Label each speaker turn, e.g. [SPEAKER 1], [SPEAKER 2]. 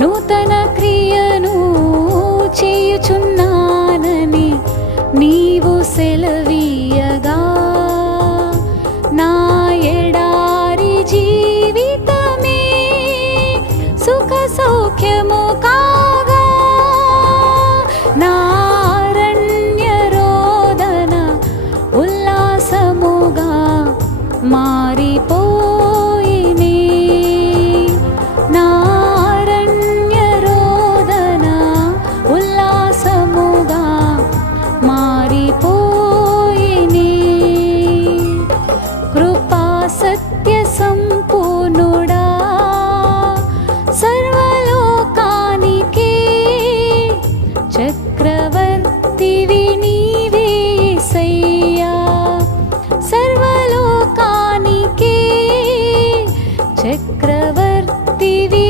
[SPEAKER 1] నూతన క్రియను చేయుచున్నానని నీవు సెలవీయగా. నా ఎడారి జీవితమే సుఖ సౌఖ్యము నారణ్య ఉల్లాసముగా మారిపో कृपा सत्यसम्पूर्णुडा सर्वलोकानिके चक्रवर्तिवि नीवेसय्या सर्वलोकानिके चक्रवर्तिवि